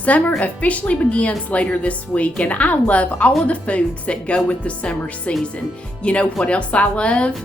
Summer officially begins later this week, and I love all of the foods that go with the summer season. You know what else I love?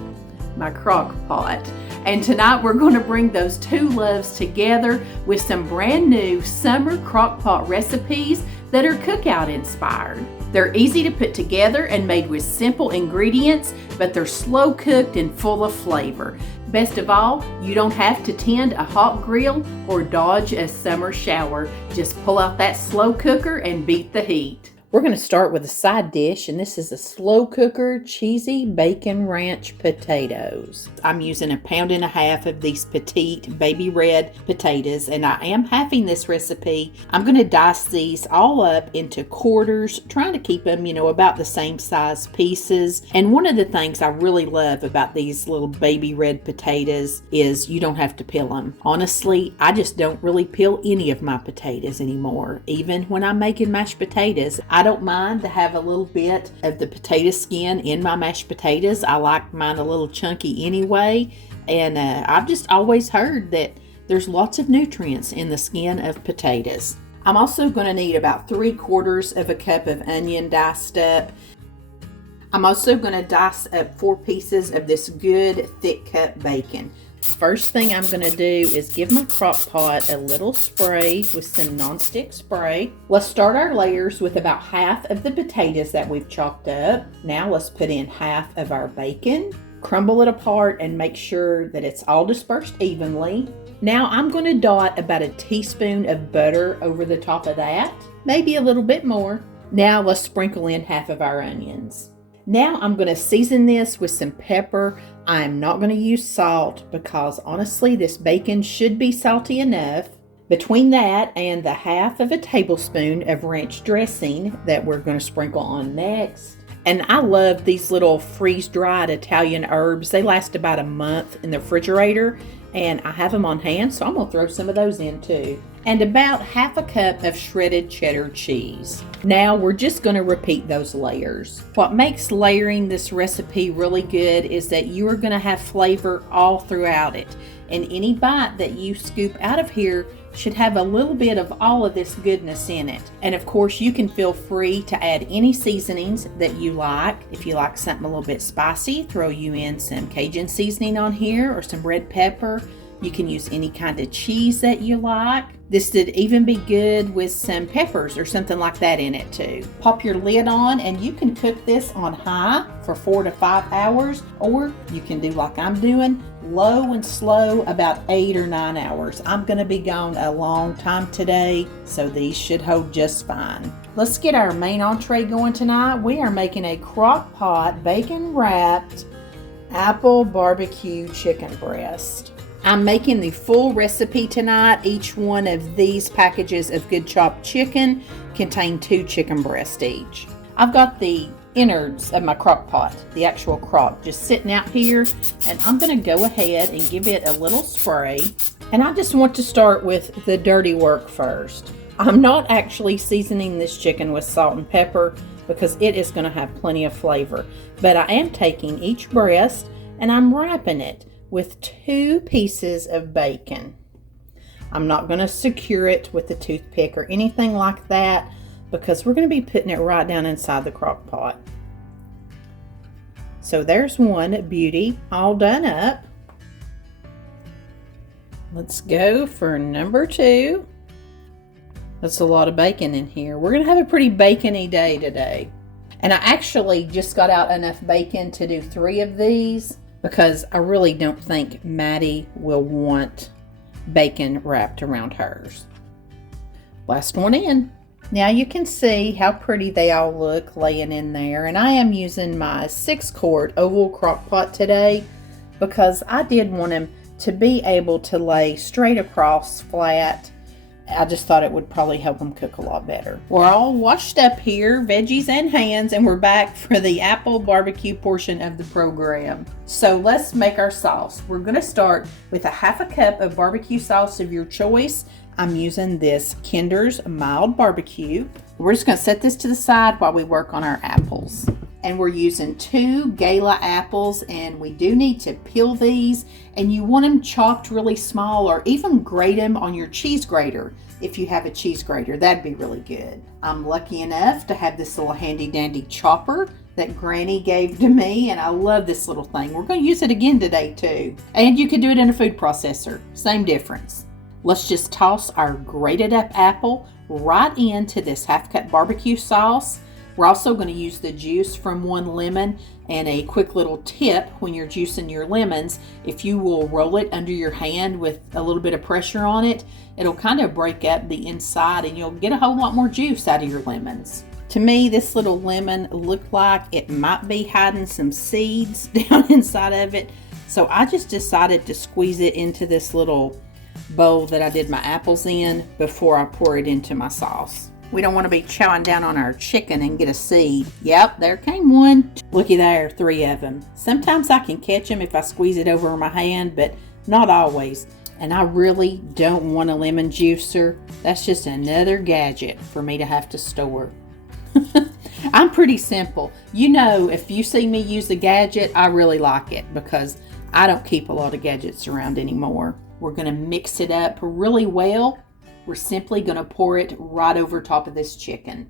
My Crockpot. And tonight we're going to bring those two loves together with some brand new summer Crockpot recipes that are Cookout inspired. They're easy to put together and made with simple ingredients, but they're slow cooked and full of flavor. Best of all, you don't have to tend a hot grill or dodge a summer shower. Just pull out that slow cooker and beat the heat. We're going to start with a side dish, and this is a slow cooker cheesy bacon ranch potatoes. I'm using 1.5 pounds of these petite baby red potatoes, and I am halving this recipe. I'm going to dice these all up into quarters, trying to keep them, about the same size pieces. And one of the things I really love about these little baby red potatoes is you don't have to peel them. Honestly, I just don't really peel any of my potatoes anymore. Even when I'm making mashed potatoes, I don't mind to have a little bit of the potato skin in my mashed potatoes. I like mine a little chunky anyway, and I've just always heard that there's lots of nutrients in the skin of potatoes. I'm also going to need about 3/4 cup of onion diced up. I'm also going to dice up 4 pieces of this good thick cut bacon. First thing I'm going to do is give my Crockpot a little spray with some nonstick spray. Let's start our layers with about half of the potatoes that we've chopped up. Now let's put in half of our bacon, crumble it apart, and make sure that it's all dispersed evenly. Now I'm going to dot about a teaspoon of butter over the top of that, maybe a little bit more. Now let's sprinkle in half of our onions. Now I'm going to season this with some pepper. I'm not going to use salt because honestly this bacon should be salty enough. Between that and the 1/2 tablespoon of ranch dressing that we're going to sprinkle on next. And I love these little freeze-dried Italian herbs. They last about a month in the refrigerator, and I have them on hand, so I'm going to throw some of those in too. And about 1/2 cup of shredded cheddar cheese. Now we're just going to repeat those layers. What makes layering this recipe really good is that you are going to have flavor all throughout it. And any bite that you scoop out of here should have a little bit of all of this goodness in it. And of course you can feel free to add any seasonings that you like. If you like something a little bit spicy, throw you in some Cajun seasoning on here or some red pepper. You can use any kind of cheese that you like. This would even be good with some peppers or something like that in it too. Pop your lid on and you can cook this on high for 4 to 5 hours, or you can do like I'm doing, low and slow, about 8 or 9 hours. I'm going to be gone a long time today, so these should hold just fine. Let's get our main entree going tonight. We are making a Crockpot bacon wrapped apple barbecue chicken breast. I'm making the full recipe tonight. Each one of these packages of good chopped chicken contain 2 chicken breasts each. I've got the innards of my Crockpot, the actual crock, just sitting out here, and I'm going to go ahead and give it a little spray. And I just want to start with the dirty work first. I'm not actually seasoning this chicken with salt and pepper because it is going to have plenty of flavor, but I am taking each breast and I'm wrapping it with 2 pieces of bacon. I'm not going to secure it with a toothpick or anything like that because we're going to be putting it right down inside the Crockpot. So there's one beauty all done up. Let's go for number 2. That's a lot of bacon in here. We're going to have a pretty bacony day today. And I actually just got out enough bacon to do 3 of these, because I really don't think Maddie will want bacon wrapped around hers. Last one in. Now you can see how pretty they all look laying in there. And I am using my 6-quart oval Crockpot today because I did want them to be able to lay straight across flat. I just thought it would probably help them cook a lot better. We're all washed up here, veggies and hands, and we're back for the apple barbecue portion of the program. So let's make our sauce. We're going to start with a 1/2 cup of barbecue sauce of your choice. I'm using this Kinder's Mild Barbecue. We're just going to set this to the side while we work on our apples. And we're using 2 Gala apples, and we do need to peel these, and you want them chopped really small or even grate them on your cheese grater if you have a cheese grater, that'd be really good. I'm lucky enough to have this little handy dandy chopper that Granny gave to me, and I love this little thing. We're going to use it again today too. And you could do it in a food processor, same difference. Let's just toss our grated up apple right into this half-cup barbecue sauce. We're also going to use the juice from one lemon, and a quick little tip when you're juicing your lemons, if you will roll it under your hand with a little bit of pressure on it, it'll kind of break up the inside and you'll get a whole lot more juice out of your lemons. To me, this little lemon looked like it might be hiding some seeds down inside of it, so I just decided to squeeze it into this little bowl that I did my apples in before I pour it into my sauce. We don't want to be chowing down on our chicken and get a seed. Yep, there came one. Looky there, 3 of them. Sometimes I can catch them if I squeeze it over my hand, but not always. And I really don't want a lemon juicer. That's just another gadget for me to have to store. I'm pretty simple. You know, if you see me use a gadget, I really like it because I don't keep a lot of gadgets around anymore. We're going to mix it up really well. We're simply going to pour it right over top of this chicken.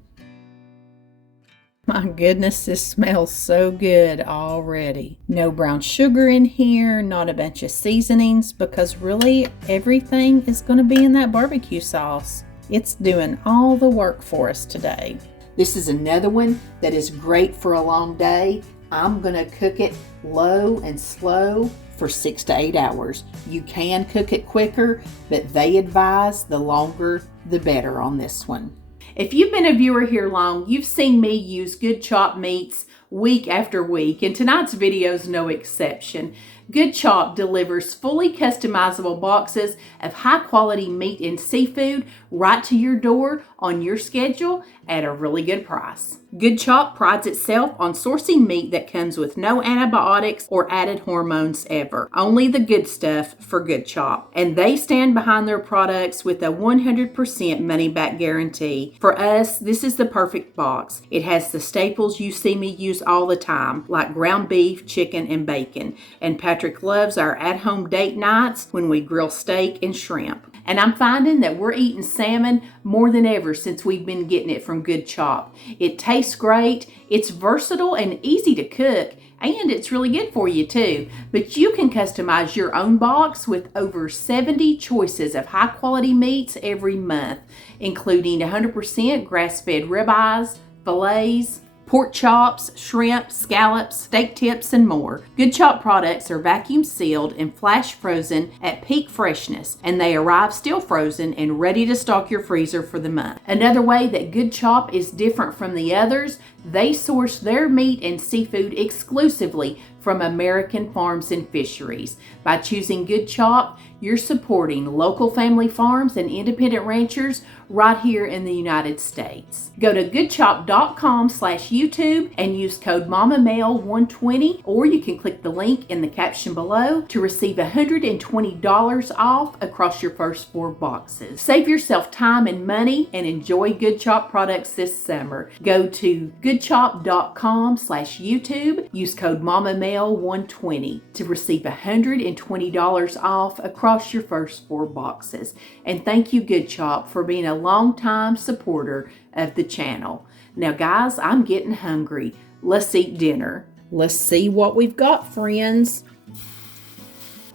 My goodness, this smells so good already. No brown sugar in here, not a bunch of seasonings, because really everything is going to be in that barbecue sauce. It's doing all the work for us today. This is another one that is great for a long day. I'm going to cook it low and slow for 6 to 8 hours. You can cook it quicker, but they advise the longer the better on this one. If you've been a viewer here long, you've seen me use Good Chop meats week after week, and tonight's video is no exception. Good Chop delivers fully customizable boxes of high quality meat and seafood right to your door on your schedule at a really good price. Good Chop prides itself on sourcing meat that comes with no antibiotics or added hormones ever. Only the good stuff for Good Chop. And they stand behind their products with a 100% money back guarantee. For us, this is the perfect box. It has the staples you see me use all the time, like ground beef, chicken, and bacon. And Patrick loves our at-home date nights when we grill steak and shrimp. And I'm finding that we're eating salmon more than ever since we've been getting it from Good Chop. It tastes great, it's versatile and easy to cook, and it's really good for you too. But you can customize your own box with over 70 choices of high quality meats every month, including 100% grass-fed ribeyes, fillets, pork chops, shrimp, scallops, steak tips, and more. Good Chop products are vacuum sealed and flash frozen at peak freshness, and they arrive still frozen and ready to stock your freezer for the month. Another way that Good Chop is different from the others, they source their meat and seafood exclusively from American farms and fisheries. By choosing Good Chop, you're supporting local family farms and independent ranchers right here in the United States. Go to goodchop.com/YouTube and use code MOMMAMAIL120, or you can click the link in the caption below to receive $120 off across your first 4 boxes. Save yourself time and money and enjoy Good Chop products this summer. Go to goodchop.com/YouTube, use code MOMMAMAIL120 to receive $120 off across your first 4 boxes. And thank you, Good Chop, for being a long-time supporter of the channel. Now guys, I'm getting hungry. Let's eat dinner. Let's see what we've got, friends.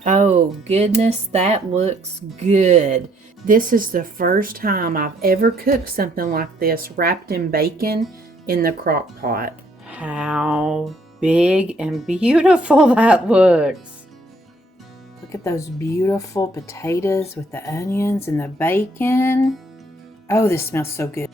Oh goodness, that looks good. This is the first time I've ever cooked something like this wrapped in bacon in the crock pot. How big and beautiful that looks. Look at those beautiful potatoes with the onions and the bacon. Oh, this smells so good.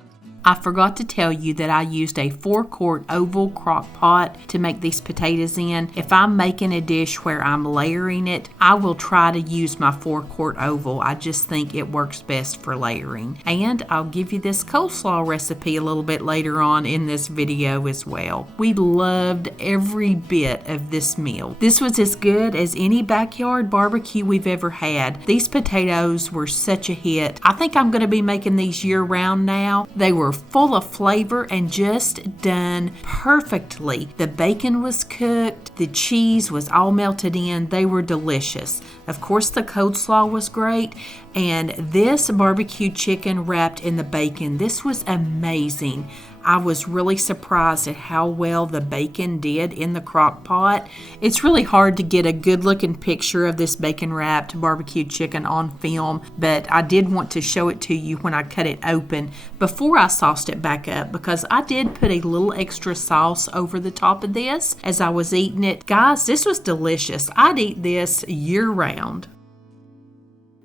I forgot to tell you that I used a 4-quart oval crock pot to make these potatoes in. If I'm making a dish where I'm layering it, I will try to use my 4-quart oval. I just think it works best for layering. And I'll give you this coleslaw recipe a little bit later on in this video as well. We loved every bit of this meal. This was as good as any backyard barbecue we've ever had. These potatoes were such a hit. I think I'm going to be making these year-round now. They were full of flavor and just done perfectly. The bacon was cooked, the cheese was all melted in. They were delicious. Of course, the coleslaw was great, And this barbecue chicken wrapped in the bacon, this was amazing. I was really surprised at how well the bacon did in the crock pot. It's really hard to get a good looking picture of this bacon wrapped barbecue chicken on film, but I did want to show it to you when I cut it open before I sauced it back up, because I did put a little extra sauce over the top of this as I was eating it. Guys, this was delicious. I'd eat this year round.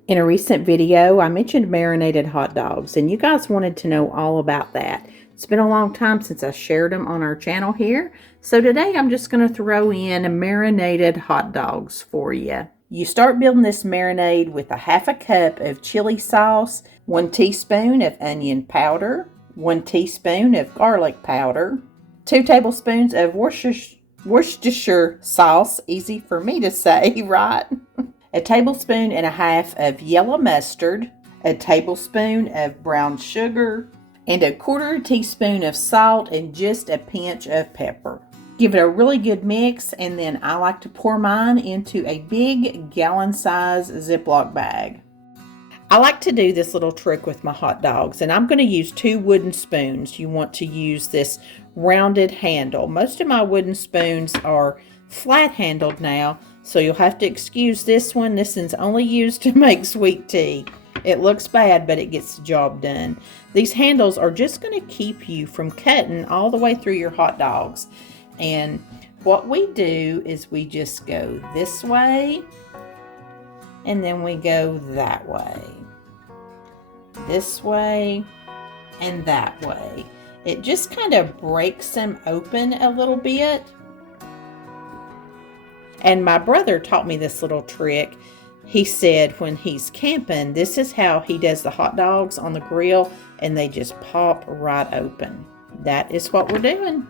In a recent video, I mentioned marinated hot dogs, and you guys wanted to know all about that. It's been a long time since I shared them on our channel here, so today I'm just going to throw in marinated hot dogs for you. You start building this marinade with a half a cup of chili sauce, 1 teaspoon of onion powder, 1 teaspoon of garlic powder, 2 tablespoons of Worcestershire sauce, easy for me to say, right? A tablespoon and a half of yellow mustard, a tablespoon of brown sugar, and a 1/4 teaspoon of salt and just a pinch of pepper. Give it a really good mix, and then I like to pour mine into a big gallon size Ziploc bag. I like to do this little trick with my hot dogs, and I'm going to use 2 wooden spoons. You want to use this rounded handle. Most of my wooden spoons are flat handled now, so you'll have to excuse this one. This one's only used to make sweet tea. It looks bad, but it gets the job done. These handles are just going to keep you from cutting all the way through your hot dogs. And what we do is we just go this way, and then we go that way. This way, and that way. It just kind of breaks them open a little bit. And my brother taught me this little trick. He said when he's camping, this is how he does the hot dogs on the grill, and they just pop right open. That is what we're doing.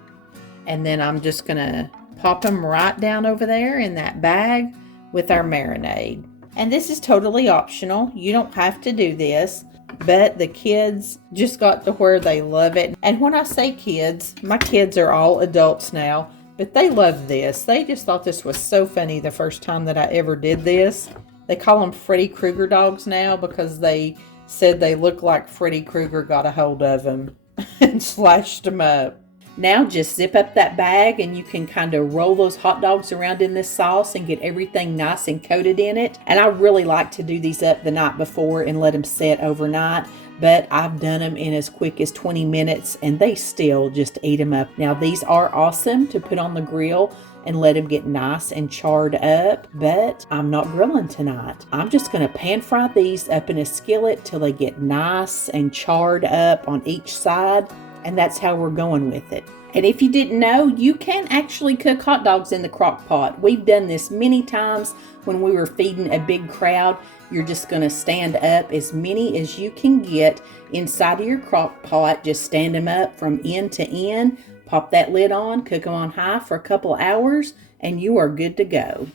And then I'm just going to pop them right down over there in that bag with our marinade. And this is totally optional. You don't have to do this, but the kids just got to where they love it. And when I say kids, my kids are all adults now, but they love this. They just thought this was so funny the first time that I ever did this. They call them Freddy Krueger dogs now because they said they look like Freddy Krueger got a hold of them and slashed them up. Now just zip up that bag, and you can kind of roll those hot dogs around in this sauce and get everything nice and coated in it. And I really like to do these up the night before and let them set overnight. But I've done them in as quick as 20 minutes, and they still just eat them up. Now these are awesome to put on the grill and let them get nice and charred up, but I'm not grilling tonight. I'm just going to pan fry these up in a skillet till they get nice and charred up on each side, and that's how we're going with it. And if you didn't know, you can actually cook hot dogs in the crock pot. We've done this many times when we were feeding a big crowd. You're just going to stand up as many as you can get inside of your crock pot. Just stand them up from end to end. Pop that lid on, cook them on high for a couple hours, and you are good to go.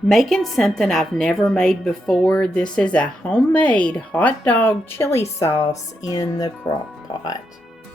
Making something I've never made before. This is a homemade hot dog chili sauce in the crock pot.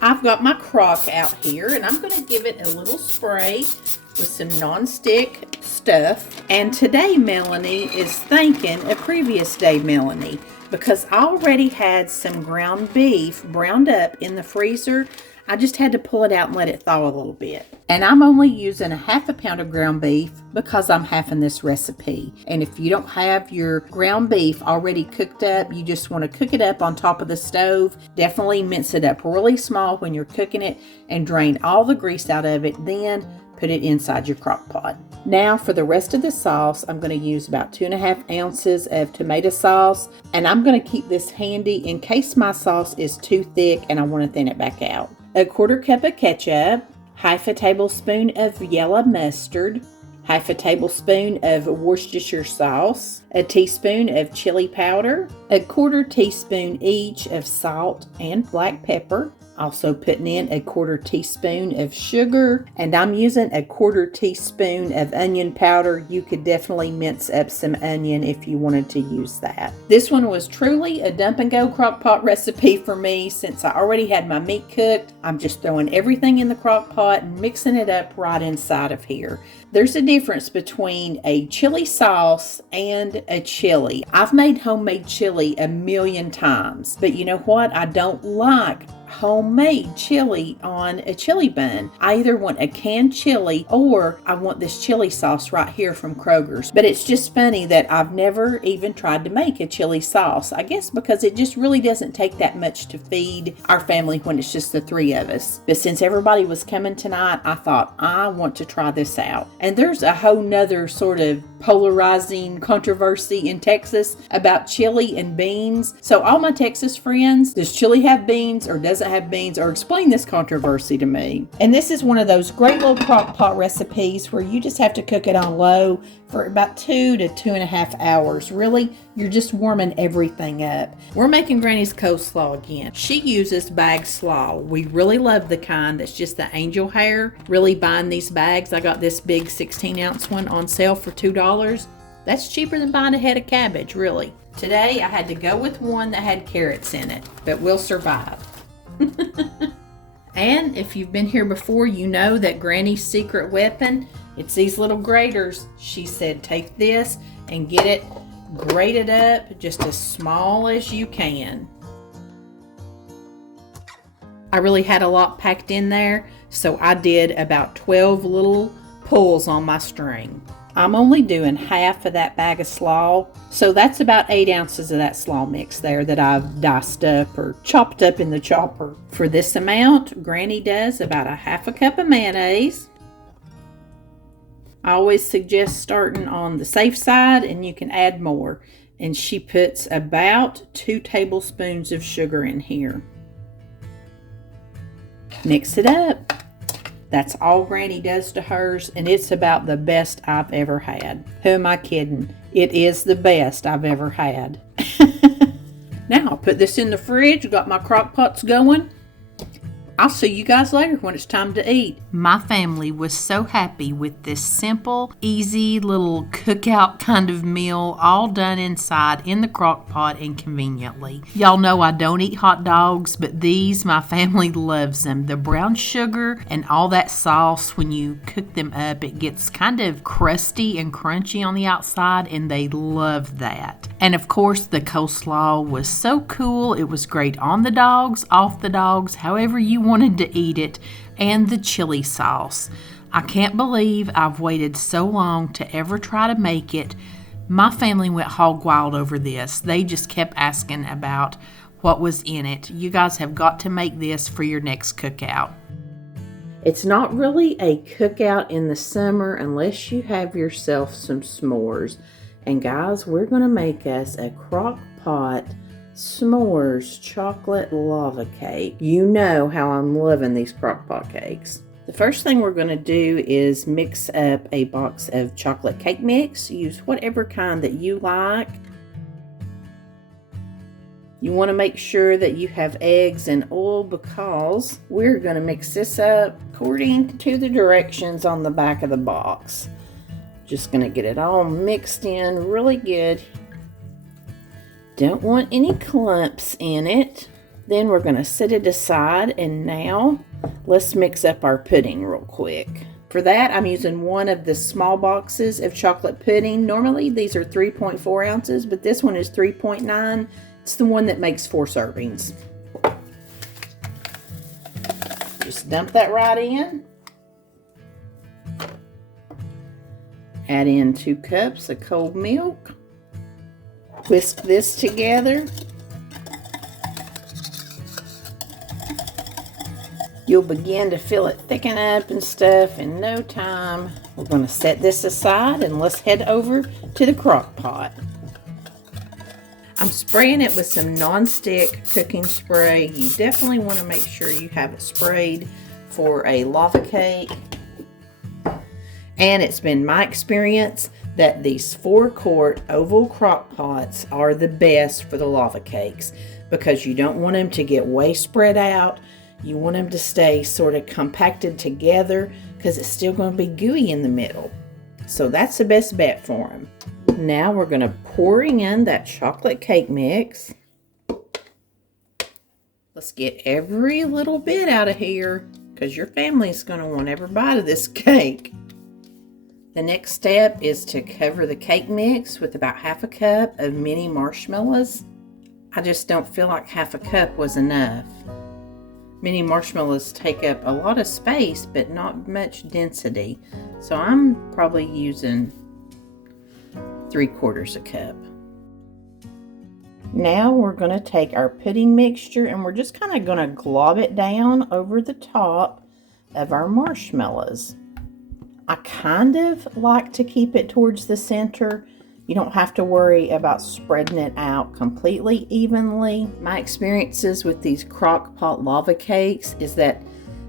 I've got my crock out here, and I'm going to give it a little spray with some non-stick stuff. And today Melanie is thanking a previous day Melanie, because I already had some ground beef browned up in the freezer. I just had to pull it out and let it thaw a little bit. And I'm only using a half a pound of ground beef because I'm halving this recipe. And if you don't have your ground beef already cooked up, you just want to cook it up on top of the stove. Definitely mince it up really small when you're cooking it and drain all the grease out of it. Then put it inside your crock pot. Now for the rest of the sauce, I'm going to use about 2.5 ounces of tomato sauce. And I'm going to keep this handy in case my sauce is too thick and I want to thin it back out. A 1/4 cup of ketchup, half a tablespoon of yellow mustard, half a tablespoon of Worcestershire sauce, a teaspoon of chili powder, a 1/4 teaspoon each of salt and black pepper. Also putting in a 1/4 teaspoon of sugar, and I'm using a 1/4 teaspoon of onion powder. You could definitely mince up some onion if you wanted to use that. This one was truly a dump and go crock pot recipe for me. Since I already had my meat cooked, I'm just throwing everything in the crock pot and mixing it up right inside of here. There's a difference between a chili sauce and a chili. I've made homemade chili chili a million times. But you know what? I don't like homemade chili on a chili bun. I either want a canned chili or I want this chili sauce right here from Kroger's. But it's just funny that I've never even tried to make a chili sauce. I guess because it just really doesn't take that much to feed our family when it's just the three of us. But since everybody was coming tonight, I thought I want to try this out. And there's a whole nother sort of polarizing controversy in Texas about chili and beans. So all my Texas friends, does chili have beans or doesn't have beans, or explain this controversy to me. And this is one of those great little crock pot recipes where you just have to cook it on low for about 2 to 2.5 hours. Really, you're just warming everything up. We're making Granny's coleslaw again. She uses bag slaw. We really love the kind that's just the angel hair. Really buying these bags. I got this big 16-ounce one on sale for $2. That's cheaper than buying a head of cabbage, really. Today, I had to go with one that had carrots in it, but we'll survive. And if you've been here before, you know that Granny's secret weapon, it's these little graters. She said take this and get it grated up just as small as you can. I really had a lot packed in there, so I did about 12 little pulls on my string. I'm only doing half of that bag of slaw, so that's about 8 ounces of that slaw mix there that I've diced up or chopped up in the chopper. For this amount, Granny does about a half a cup of mayonnaise. I always suggest starting on the safe side and you can add more. And she puts about 2 tablespoons of sugar in here. Mix it up. That's all Granny does to hers, and it's about the best I've ever had. Who am I kidding? It is the best I've ever had. Now I'll put this in the fridge. Got my crock pots going. I'll see you guys later when it's time to eat. My family was so happy with this simple, easy little cookout kind of meal, all done inside in the crock pot and conveniently. Y'all know I don't eat hot dogs, but these, my family loves them. The brown sugar and all that sauce, when you cook them up, it gets kind of crusty and crunchy on the outside, and they love that. And of course, the coleslaw was so cool. It was great on the dogs, off the dogs, however you wanted to eat it, and the chili sauce. I can't believe I've waited so long to ever try to make it. My family went hog wild over this. They just kept asking about what was in it. You guys have got to make this for your next cookout. It's not really a cookout in the summer unless you have yourself some s'mores. And guys, we're going to make us a crock pot s'mores chocolate lava cake. You know how I'm loving these crock pot cakes. The first thing we're going to do is mix up a box of chocolate cake mix. Use whatever kind that you like. You want to make sure that you have eggs and oil because we're going to mix this up according to the directions on the back of the box. Just going to get it all mixed in really good. Don't want any clumps in it. Then we're going to set it aside, and now let's mix up our pudding real quick. For that, I'm using one of the small boxes of chocolate pudding. Normally these are 3.4 ounces, but this one is 3.9. It's the one that makes 4 servings. Just dump that right in. Add in 2 cups of cold milk. Whisk this together. You'll begin to feel it thicken up and stuff in no time. We're going to set this aside and let's head over to the crock pot. I'm spraying it with some non-stick cooking spray. You definitely want to make sure you have it sprayed for a lava cake. And it's been my experience that these 4-quart oval crock pots are the best for the lava cakes because you don't want them to get way spread out. You want them to stay sort of compacted together because it's still going to be gooey in the middle. So that's the best bet for them. Now we're going to pour in that chocolate cake mix. Let's get every little bit out of here because your family's going to want every bite of this cake. The next step is to cover the cake mix with about half a cup of mini marshmallows. I just don't feel like half a cup was enough. Mini marshmallows take up a lot of space, but not much density. So I'm probably using 3/4 cup. Now we're going to take our pudding mixture and we're just kind of going to glob it down over the top of our marshmallows. I kind of like to keep it towards the center. You don't have to worry about spreading it out completely evenly. My experiences with these Crockpot lava cakes is that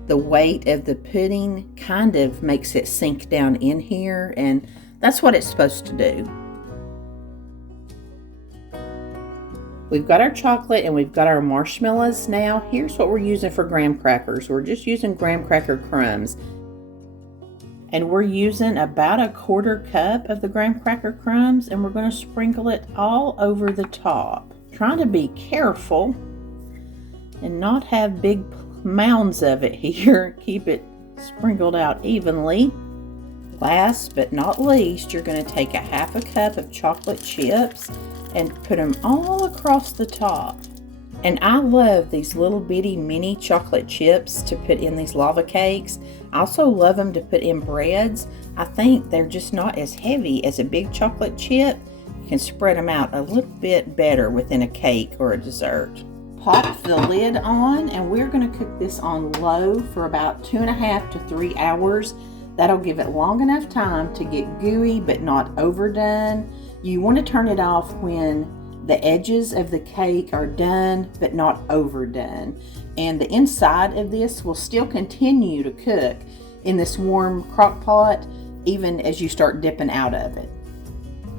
the weight of the pudding kind of makes it sink down in here, and that's what it's supposed to do. We've got our chocolate and we've got our marshmallows now. Here's what we're using for graham crackers. We're just using graham cracker crumbs. And we're using about 1/4 cup of the graham cracker crumbs, and we're going to sprinkle it all over the top. Trying to be careful and not have big mounds of it here. Keep it sprinkled out evenly. Last but not least, you're going to take 1/2 cup of chocolate chips and put them all across the top. And I love these little bitty mini chocolate chips to put in these lava cakes. I also love them to put in breads. I think they're just not as heavy as a big chocolate chip. You can spread them out a little bit better within a cake or a dessert. Pop the lid on, and we're going to cook this on low for about 2.5 to 3 hours. That'll give it long enough time to get gooey but not overdone. You want to turn it off when the edges of the cake are done but not overdone. And the inside of this will still continue to cook in this warm crock pot even as you start dipping out of it.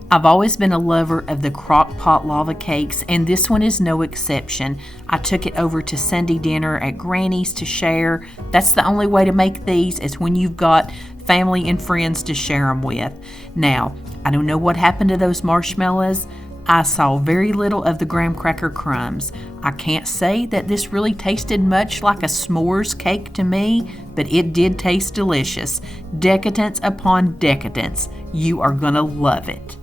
I've always been a lover of the crock pot lava cakes, and this one is no exception. I took it over to Sunday dinner at Granny's to share. That's the only way to make these, is when you've got family and friends to share them with. Now, I don't know what happened to those marshmallows. I saw very little of the graham cracker crumbs. I can't say that this really tasted much like a s'mores cake to me, but it did taste delicious. Decadence upon decadence. You are gonna love it.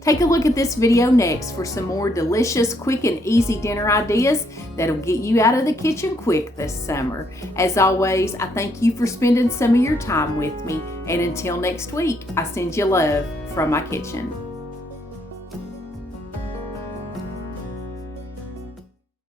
Take a look at this video next for some more delicious, quick, and easy dinner ideas that'll get you out of the kitchen quick this summer. As always, I thank you for spending some of your time with me, and until next week, I send you love from my kitchen.